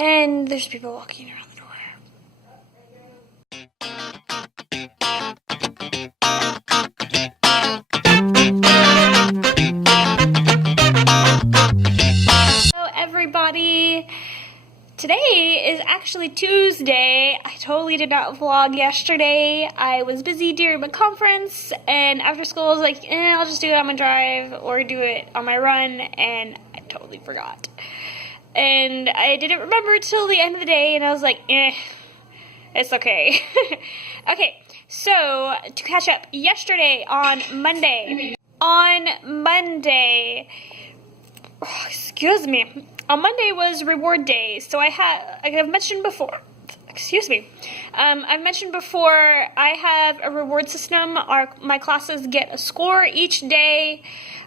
and there's people walking around the door. Hello everybody! Today is actually Tuesday. I totally did not vlog yesterday. I was busy during my conference, and after school I was like, I'll just do it on my drive or do it on my run, and I totally forgot. And I didn't remember till the end of the day, and I was like, it's okay. Okay, so to catch up, yesterday on Monday, excuse me, on Monday was reward day, so like I've mentioned before, I've mentioned before, I have a reward system. My classes get a score each day.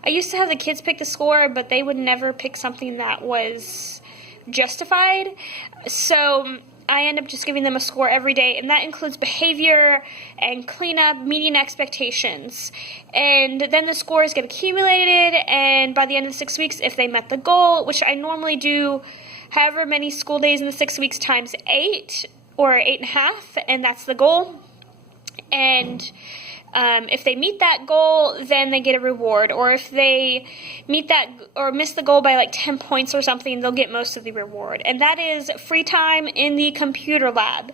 I used to have the kids pick the score, but they would never pick something that was justified, so I end up just giving them a score every day, and that includes behavior and cleanup, meeting expectations. And then the scores get accumulated, and by the end of the 6 weeks, if they met the goal, which I normally do however many school days in the 6 weeks times 8 or 8.5, and that's the goal. And if they meet that goal, then they get a reward. Or if they meet that or miss the goal by like 10 points or something, they'll get most of the reward. And that is free time in the computer lab.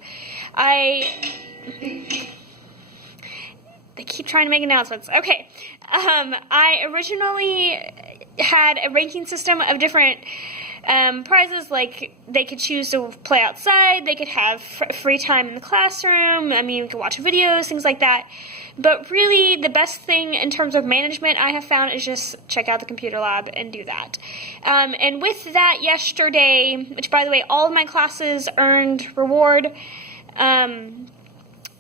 They keep trying to make announcements. Okay. I originally had a ranking system of different prizes, like they could choose to play outside, they could have free time in the classroom, we could watch videos, things like that. But really, the best thing in terms of management I have found is just check out the computer lab and do that. And with that yesterday, which by the way, all of my classes earned reward,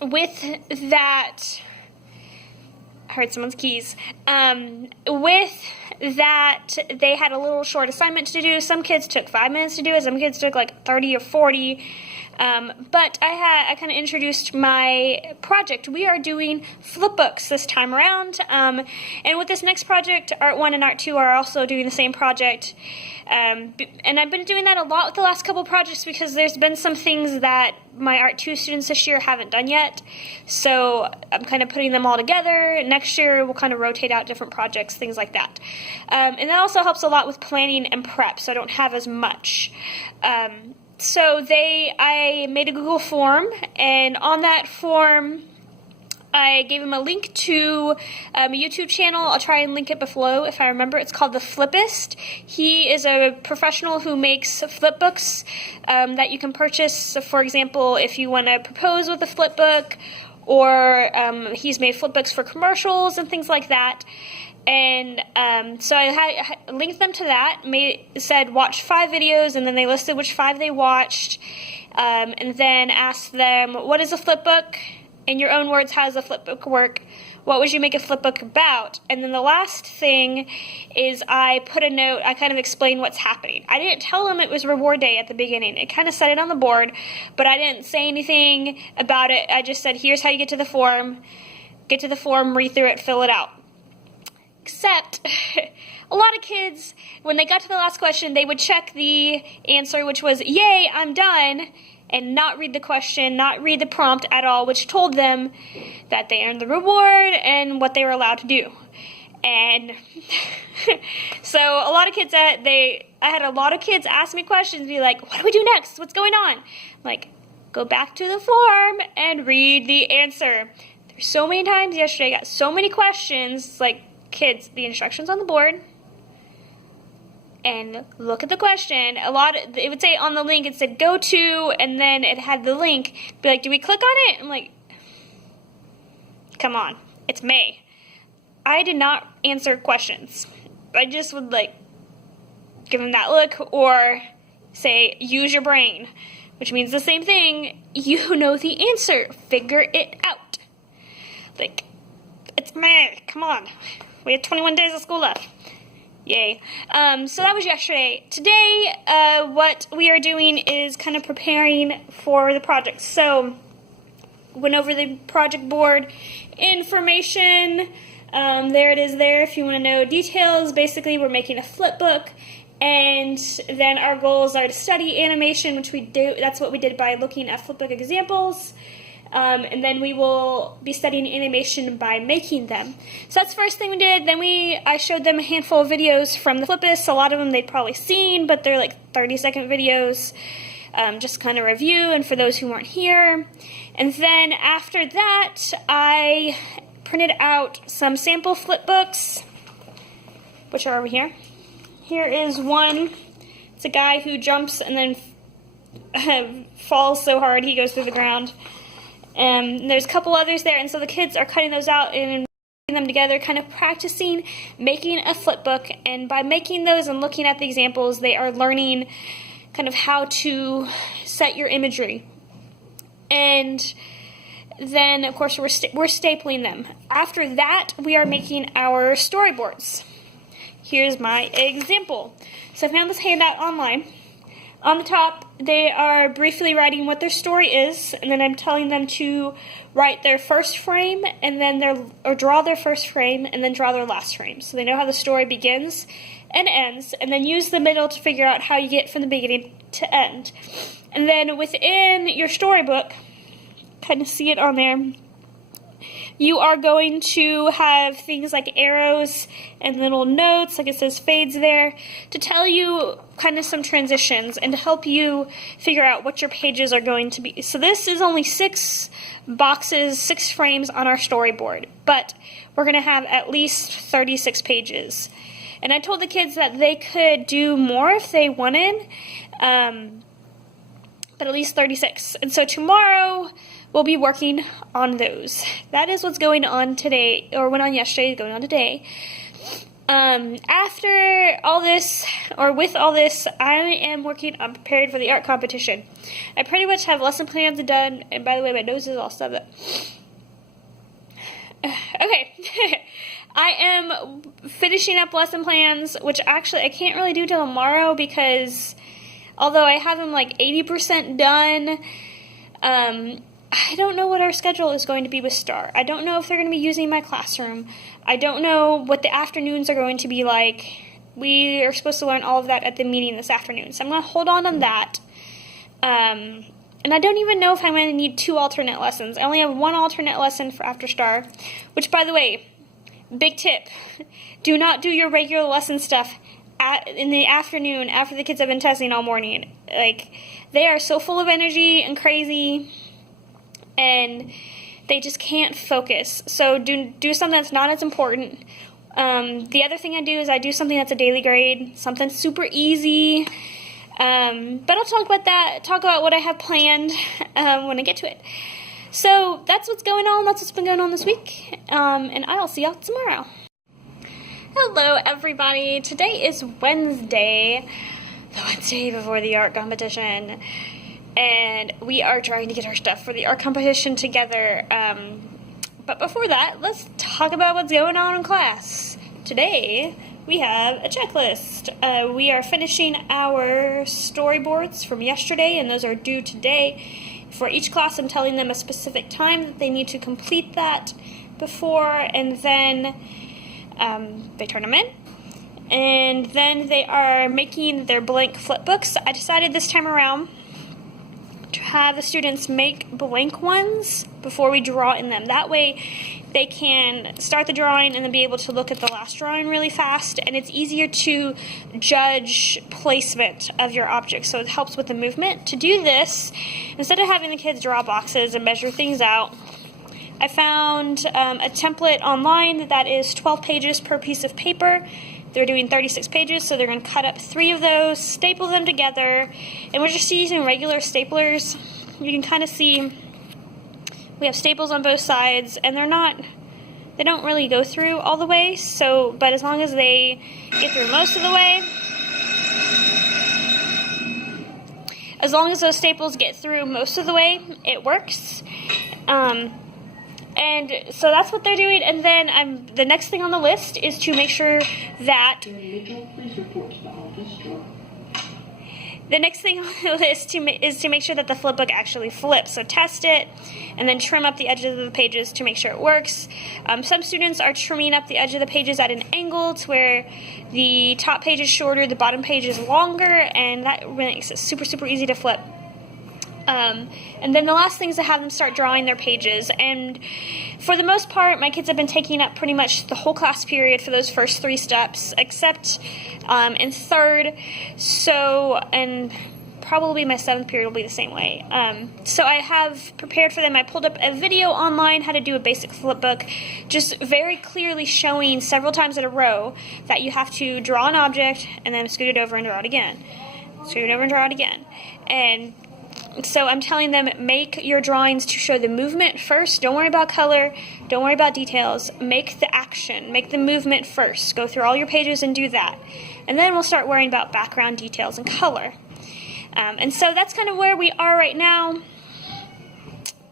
with that, I heard someone's keys. With that, they had a little short assignment to do. Some kids took 5 minutes to do it. Some kids took like 30 or 40. But I kind of introduced my project. We are doing flipbooks this time around. And with this next project, Art 1 and Art 2 are also doing the same project. And I've been doing that a lot with the last couple projects because there's been some things that my Art 2 students this year haven't done yet. So I'm kind of putting them all together. Next year we'll kind of rotate out different projects, things like that. And that also helps a lot with planning and prep, so I don't have as much. So I made a Google form, and on that form I gave him a link to a YouTube channel. I'll try and link it below if I remember. It's called The Flippist. He is a professional who makes flipbooks that you can purchase. So for example, if you want to propose with a flipbook, or he's made flipbooks for commercials and things like that. And so I linked them to that, said watch 5 videos, and then they listed which 5 they watched, and then asked them, what is a flipbook? In your own words, how does a flipbook work? What would you make a flipbook about? And then the last thing is I put a note, I kind of explained what's happening. I didn't tell them it was reward day at the beginning. It kind of said it on the board, but I didn't say anything about it. I just said, here's how you get to the form, read through it, fill it out. Except, a lot of kids, when they got to the last question, they would check the answer, which was, yay, I'm done, and not read the question, not read the prompt at all, which told them that they earned the reward and what they were allowed to do. And so a lot of kids, I had a lot of kids ask me questions, be like, what do we do next? What's going on? I'm like, go back to the form and read the answer. There's so many times yesterday, I got so many questions, it's like, kids, the instructions on the board, and look at the question. It would say on the link, it said go to, and then it had the link. Be like, do we click on it? I'm like, come on, it's May. I did not answer questions. I just would like give them that look, or say use your brain, which means the same thing. You know the answer, figure it out. Like, it's May, come on. We have 21 days of school left. Yay. So that was yesterday. Today, what we are doing is kind of preparing for the project. So, went over the project board information. There it is there if you want to know details. Basically, we're making a flipbook, And then our goals are to study animation, which we do. That's what we did by looking at Flipbook examples. And then we will be studying animation by making them. So that's the first thing we did. Then I showed them a handful of videos from the Flippus. A lot of them they'd probably seen, but they're like 30-second videos, just kind of review and for those who weren't here. And then after that, I printed out some sample Flipbooks, which are over here. Here is one. It's a guy who jumps and then falls so hard he goes through the ground. There's a couple others there, and so the kids are cutting those out and putting them together, kind of practicing making a flipbook. And by making those and looking at the examples, they are learning kind of how to set your imagery. And then, of course, we're stapling them. After that, we are making our storyboards. Here's my example. So I found this handout online. On the top, they are briefly writing what their story is, and then I'm telling them to write their first frame, and then draw their first frame, and then draw their last frame. So they know how the story begins and ends, and then use the middle to figure out how you get from the beginning to end. And then within your storybook, kind of see it on there, you are going to have things like arrows and little notes, like it says fades there, to tell you kind of some transitions and to help you figure out what your pages are going to be. So this is only 6 boxes, 6 frames on our storyboard, but we're going to have at least 36 pages. And I told the kids that they could do more if they wanted, but at least 36. And so tomorrow, we'll be working on those. That is what's going on today, or went on yesterday, going on today. After all this, or with all this, I am working on preparing for the art competition. I pretty much have lesson plans done, and by the way, my nose is all stubbed up. Okay. I am finishing up lesson plans, which actually I can't really do till tomorrow because although I have them like 80% done, I don't know what our schedule is going to be with STAAR. I don't know if they're going to be using my classroom. I don't know what the afternoons are going to be like. We are supposed to learn all of that at the meeting this afternoon, so I'm going to hold on that. And I don't even know if I'm going to need 2 alternate lessons. I only have 1 alternate lesson for after STAAR, which, by the way, big tip, do not do your regular lesson stuff in the afternoon after the kids have been testing all morning. Like, they are so full of energy and crazy, and they just can't focus. So do something that's not as important. The other thing I do is I do something that's a daily grade, something super easy. But I'll talk about that, talk about what I have planned when I get to it. So that's what's going on. That's what's been going on this week. And I'll see y'all tomorrow. Hello, everybody. Today is Wednesday, the Wednesday before the art competition. And we are trying to get our stuff for the art competition together. But before that, let's talk about what's going on in class. Today, we have a checklist. We are finishing our storyboards from yesterday, and those are due today. For each class, I'm telling them a specific time that they need to complete that before, and then they turn them in. And then they are making their blank flipbooks. I decided this time around to have the students make blank ones before we draw in them. That way they can start the drawing and then be able to look at the last drawing really fast, and it's easier to judge placement of your objects, so it helps with the movement. To do this, instead of having the kids draw boxes and measure things out, I found a template online that is 12 pages per piece of paper. They're doing 36 pages, so they're going to cut up 3 of those, staple them together, and we're just using regular staplers. You can kind of see we have staples on both sides, and they don't really go through all the way, but as long as they get through most of the way, as long as those staples get through most of the way, it works. And so that's what they're doing, and then the next thing on the list is to make sure that The next thing on the list is to make sure that the flipbook actually flips. So test it, and then trim up the edges of the pages to make sure it works. Some students are trimming up the edge of the pages at an angle to where the top page is shorter, the bottom page is longer, and that really makes it super, super easy to flip. And then the last thing is to have them start drawing their pages. And for the most part, my kids have been taking up pretty much the whole class period for those first 3 steps, except in third. So, and probably my 7th period will be the same way. So I have prepared for them. I pulled up a video online how to do a basic flipbook, just very clearly showing several times in a row that you have to draw an object and then scoot it over and draw it again. Scoot it over and draw it again. And so I'm telling them, make your drawings to show the movement first. Don't worry about color. Don't worry about details. Make the action. Make the movement first. Go through all your pages and do that. And then we'll start worrying about background details and color. And so that's kind of where we are right now.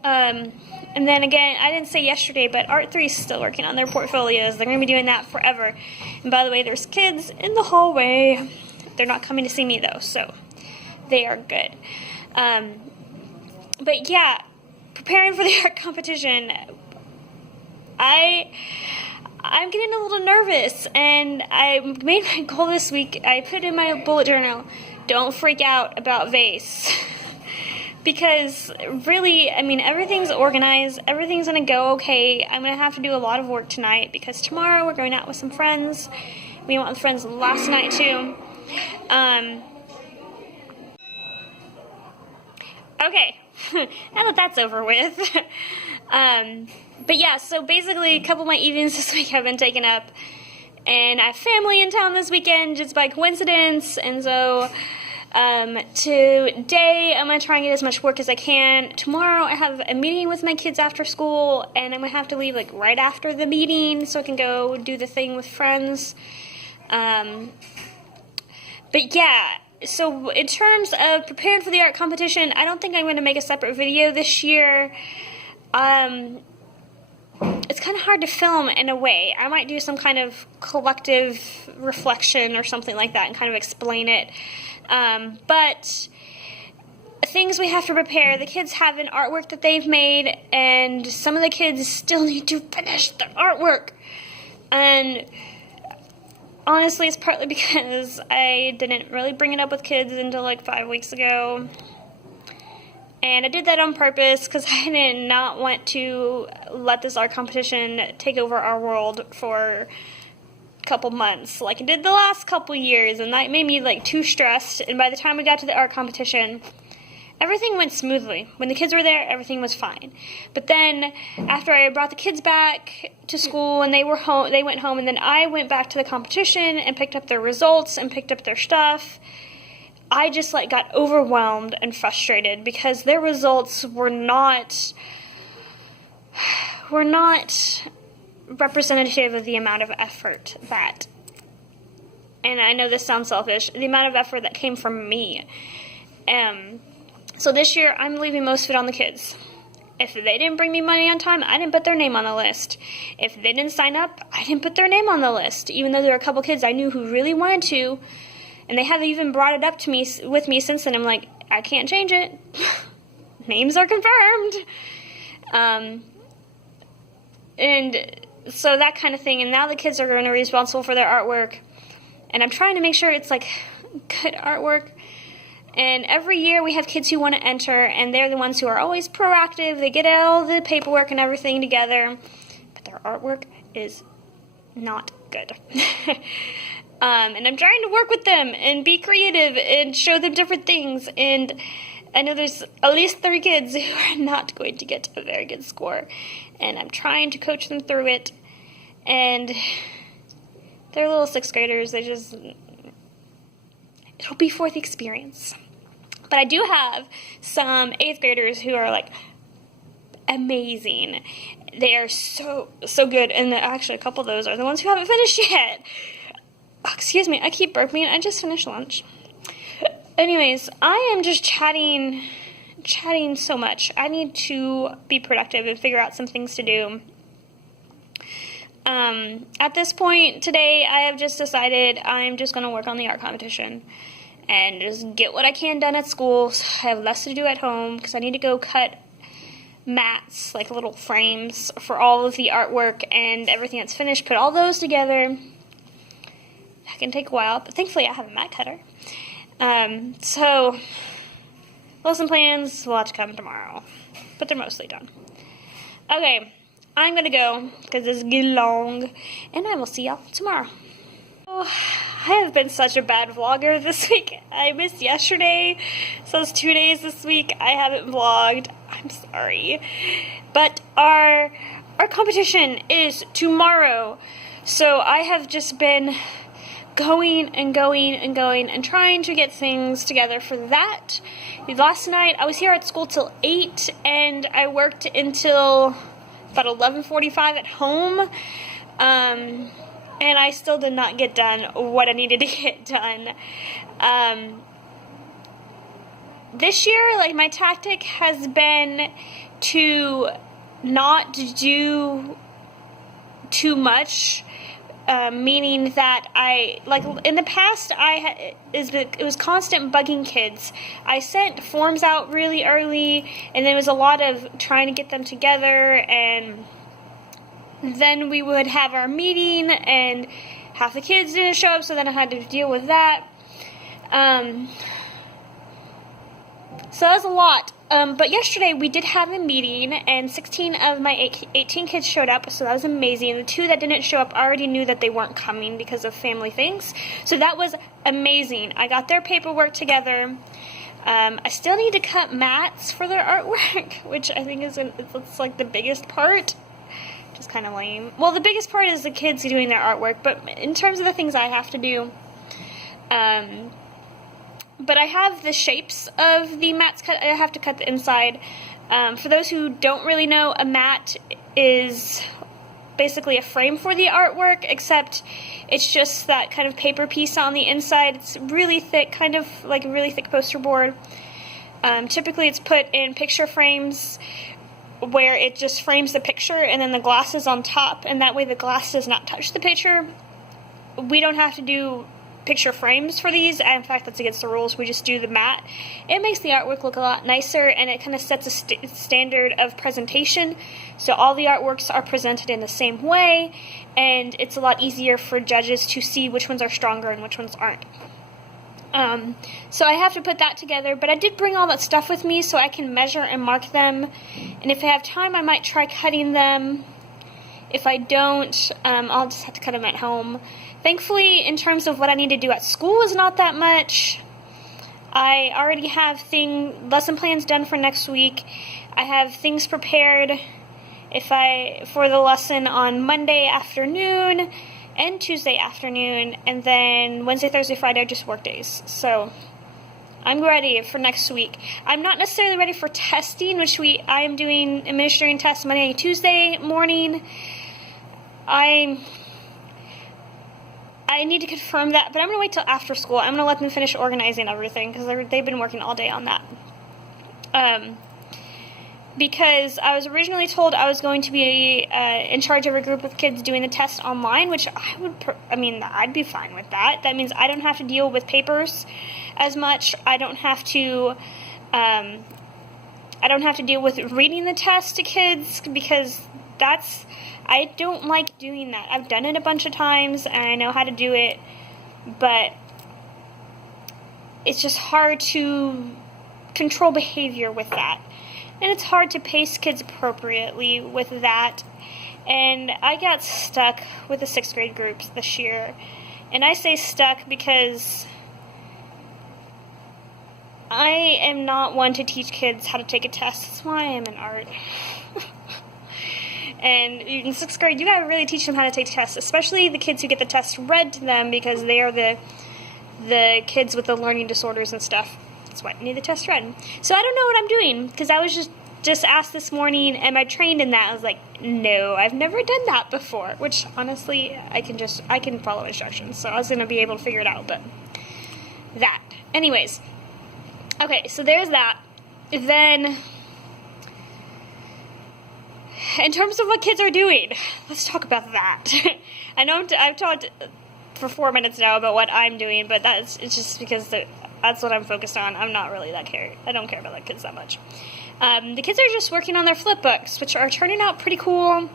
And then again, I didn't say yesterday, but Art 3 is still working on their portfolios. They're going to be doing that forever. And by the way, there's kids in the hallway. They're not coming to see me though, so they are good. But yeah, preparing for the art competition, I'm getting a little nervous, and I made my goal this week. I put in my bullet journal, don't freak out about vase. Because really, I mean, everything's organized, everything's going to go okay. I'm going to have to do a lot of work tonight because tomorrow we're going out with some friends. We went with friends last night too. Okay, now that that's over with. But yeah, so basically a couple of my evenings this week have been taken up, and I have family in town this weekend just by coincidence, and so today I'm going to try and get as much work as I can. Tomorrow I have a meeting with my kids after school, and I'm going to have to leave like right after the meeting so I can go do the thing with friends. But yeah, so in terms of preparing for the art competition, I don't think I'm going to make a separate video this year. It's kind of hard to film in a way. I might do some kind of collective reflection or something like that and kind of explain it. But things we have to prepare. The kids have an artwork that they've made, and some of the kids still need to finish the artwork. And honestly, it's partly because I didn't really bring it up with kids until like 5 weeks ago. And I did that on purpose because I did not want to let this art competition take over our world for a couple months like it did the last couple years, and that made me like too stressed. And by the time we got to the art competition, everything went smoothly. When the kids were there, everything was fine. But then after I brought the kids back to school and they went home, and then I went back to the competition and picked up their results and picked up their stuff, I just like got overwhelmed and frustrated because their results were not representative of the amount of effort that, and I know this sounds selfish, the amount of effort that came from me. So this year I'm leaving most of it on the kids. If they didn't bring me money on time, I didn't put their name on the list. If they didn't sign up, I didn't put their name on the list, even though there were a couple kids I knew who really wanted to. And they haven't even brought it up to me with me since then. I'm like, I can't change it. Names are confirmed. And so that kind of thing. And now the kids are going to be responsible for their artwork. And I'm trying to make sure it's like good artwork. And every year we have kids who want to enter, and they're the ones who are always proactive. They get all the paperwork and everything together. But their artwork is not good. And I'm trying to work with them and be creative and show them different things. And I know there's at least 3 kids who are not going to get a very good score. And I'm trying to coach them through it. And they're little 6th graders. It'll be for the experience. But I do have some 8th graders who are like amazing. They are so good. And actually a couple of those are the ones who haven't finished yet. Oh, excuse me, I keep burping. I just finished lunch. Anyways, I am just chatting so much. I need to be productive and figure out some things to do. At this point today, I have just decided I'm just going to work on the art competition. and just get what I can done at school. So I have less to do at home because I need to go cut mats, like little frames for all of the artwork and everything that's finished, put all those together. That can take a while, but thankfully I have a mat cutter. So lesson plans will have to come tomorrow, but they're mostly done. Okay, I'm gonna go because this is getting long, and I will see y'all tomorrow. Oh, I have been such a bad vlogger this week. I missed yesterday, so it's 2 days this week I haven't vlogged. I'm sorry, but our competition is tomorrow, so I have just been going and trying to get things together for that. Last night I was here at school till 8, and I worked until about 11:45 at home, and I still did not get done what I needed to get done. This year, like, my tactic has been to not do too much. Meaning that in the past, it was constant bugging kids. I sent forms out really early, and there was a lot of trying to get them together, and then we would have our meeting, and half the kids didn't show up, so then I had to deal with that. So that was a lot. But yesterday we did have a meeting, and 16 of my 18 kids showed up, so that was amazing. The 2 that didn't show up already knew that they weren't coming because of family things, so that was amazing. I got their paperwork together. I still need to cut mats for their artwork, which I think it's like the biggest part. Just kind of lame. Well, the biggest part is the kids doing their artwork, but in terms of the things I have to do, but I have the shapes of the mats cut. I have to cut the inside. For those who don't really know, a mat is basically a frame for the artwork, except it's just that kind of paper piece on the inside. It's really thick, kind of like a really thick poster board. Typically it's put in picture frames where it just frames the picture, and then the glass is on top, and that way the glass does not touch the picture. We don't have to do picture frames for these. In fact, that's against the rules. We just do the mat. It makes the artwork look a lot nicer, and it kind of sets a standard of presentation, so all the artworks are presented in the same way, and it's a lot easier for judges to see which ones are stronger and which ones aren't. So I have to put that together, but I did bring all that stuff with me so I can measure and mark them, and if I have time I might try cutting them. If I don't, I'll just have to cut them at home. Thankfully, in terms of what I need to do at school is not that much. I already have lesson plans done for next week. I have things prepared for the lesson on Monday afternoon and Tuesday afternoon, and then Wednesday, Thursday, Friday are just work days. So I'm ready for next week. I'm not necessarily ready for testing, which I am doing administering tests Monday and Tuesday morning. I need to confirm that, but I'm going to wait till after school. I'm going to let them finish organizing everything, because they've been working all day on that. Because I was originally told I was going to be in charge of a group of kids doing the test online, which I'd be fine with that. That means I don't have to deal with papers as much. I don't have to deal with reading the test to kids, because I don't like doing that. I've done it a bunch of times, and I know how to do it, but it's just hard to control behavior with that. And it's hard to pace kids appropriately with that. And I got stuck with the 6th grade groups this year. And I say stuck because I am not one to teach kids how to take a test. That's why I am in art. And in 6th grade, you gotta really teach them how to take tests, especially the kids who get the tests read to them, because they are the kids with the learning disorders and stuff. That's why I need the test read. So I don't know what I'm doing, because I was just asked this morning, am I trained in that? I was like, no, I've never done that before, which honestly, I can follow instructions, so I was gonna be able to figure it out, but that. Anyways, okay, so there's that. Then, in terms of what kids are doing, let's talk about that. I know I've talked for 4 minutes now about what I'm doing, but it's just because That's what I'm focused on. I'm not really I don't care about the kids that much. The kids are just working on their flipbooks, which are turning out pretty cool.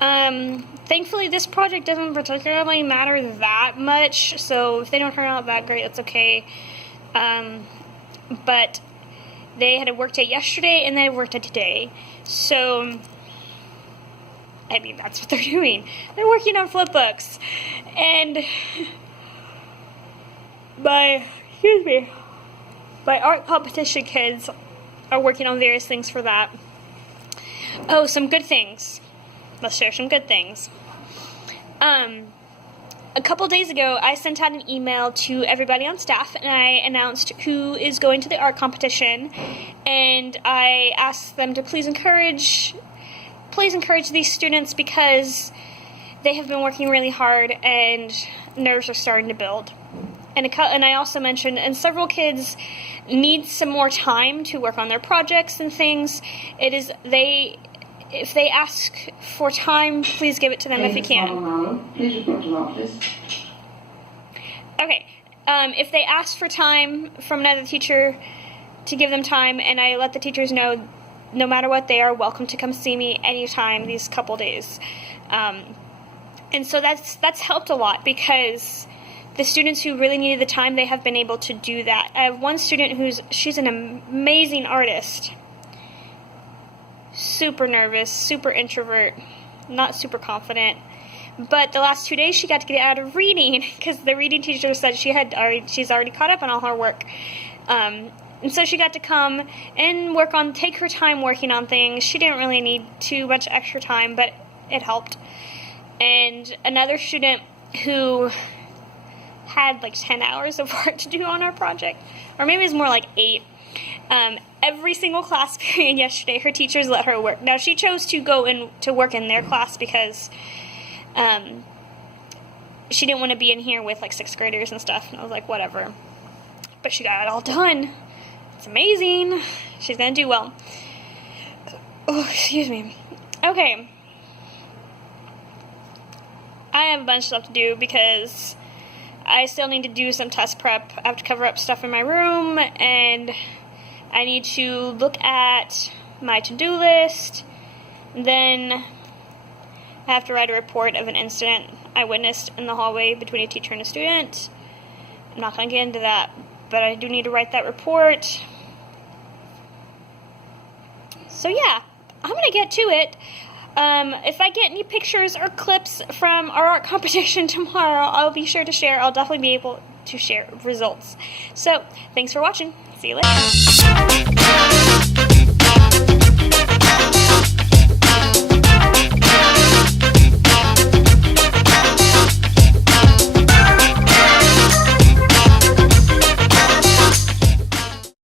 Thankfully, this project doesn't particularly matter that much, so if they don't turn out that great, that's okay. But they had a work day yesterday, and they had a work day today, so I mean, that's what they're doing. They're working on flipbooks, and my art competition kids are working on various things for that. Oh, some good things. Let's share some good things. A couple days ago, I sent out an email to everybody on staff, and I announced who is going to the art competition, and I asked them to please encourage these students because they have been working really hard, and nerves are starting to build. And I also mentioned, and several kids need some more time to work on their projects and things. If they ask for time, please give it to them if you can. Please report to office. Okay. If they ask for time from another teacher, to give them time, and I let the teachers know, no matter what, they are welcome to come see me anytime these couple days. And so that's helped a lot because the students who really needed the time, they have been able to do that. I have one student she's an amazing artist. Super nervous, super introvert, not super confident. But the last 2 days she got to get out of reading because the reading teacher said she's already caught up on all her work. And so she got to come and take her time working on things. She didn't really need too much extra time, but it helped. And another student who had like 10 hours of work to do on our project, or maybe it's more like 8. Every single class period yesterday, her teachers let her work. Now, she chose to go in to work in their class because she didn't want to be in here with like 6th graders and stuff. And I was like, whatever. But she got it all done. It's amazing. She's going to do well. Oh, excuse me. Okay. I have a bunch of stuff to do because I still need to do some test prep. I have to cover up stuff in my room, and I need to look at my to-do list. Then I have to write a report of an incident I witnessed in the hallway between a teacher and a student. I'm not going to get into that, but I do need to write that report. So yeah, I'm going to get to it. If I get any pictures or clips from our art competition tomorrow, I'll be sure to share. I'll definitely be able to share results. So, thanks for watching. See you later.